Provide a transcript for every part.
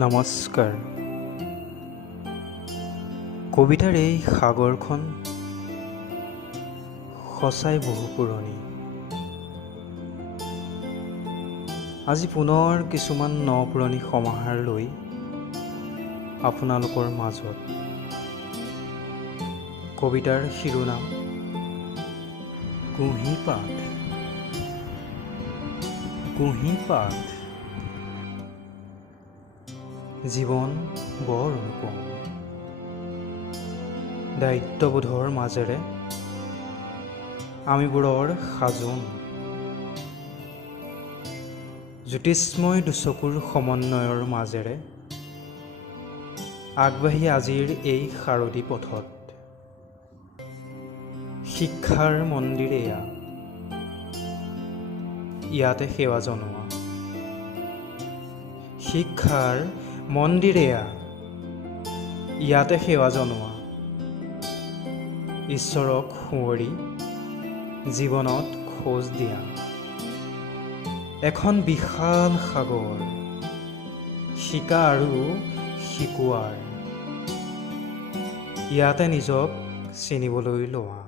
নমস্কাৰ। কবিতাৰ এই সাগৰখন সঁচাই বহু পুৰণি। আজি পুনৰ কিছুমান পুৰণি সমাহাৰ লৈ আপোনালোকৰ মাজত। কবিতাৰ শিৰোনাম কুঁহিপাত। কুঁহিপাত। জীৱন বৰ অনুপম। দায়িত্ববোধৰ মাজেৰে আমিবোৰৰ সাজোন। জ্যোতিষ্ময় দুচকুৰ সমন্বয়ৰ মাজেৰে আগবাঢ়ি আজিৰ এই শাৰদী পথত। শিক্ষাৰ মন্দিৰ এয়া, ইয়াতে সেৱা জনোৱা। শিক্ষাৰ মন্দিৰ এয়া, ইয়াতে সেৱা জনোৱা। ঈশ্বৰক সুঁৱৰি জীৱনত খোজ দিয়া। এখন বিশাল সাগৰ, শিকা আৰু শিকোৱাৰ। ইয়াতে নিজক চিনিবলৈ লোৱা।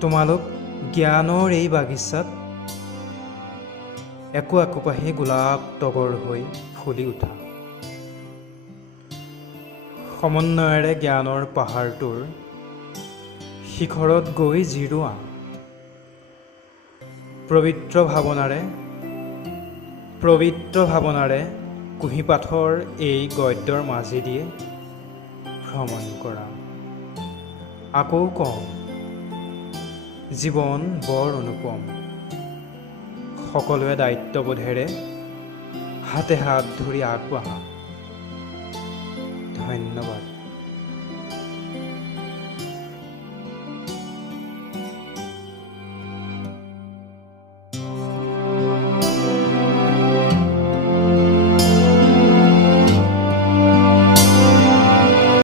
তোমালোক জ্ঞানৰ এই বাগিচাত একো একোপাহি গোলাপ তগৰ হৈ ফুলি উঠা। সমন্বয়েৰে জ্ঞানৰ পাহাৰটোৰ শিখৰত গৈ জিৰোৱা। পবিত্ৰ ভাৱনাৰে কুঁহিপাতৰ এই গদ্যৰ মাজেদিয়ে ভ্ৰমণ কৰা। আকৌ কওঁ, জীৱন বৰ অনুপম। সকলোৱে দায়িত্ববোধেৰে হাতে হাত ধৰি আগবাঢ়া। ধন্যবাদ।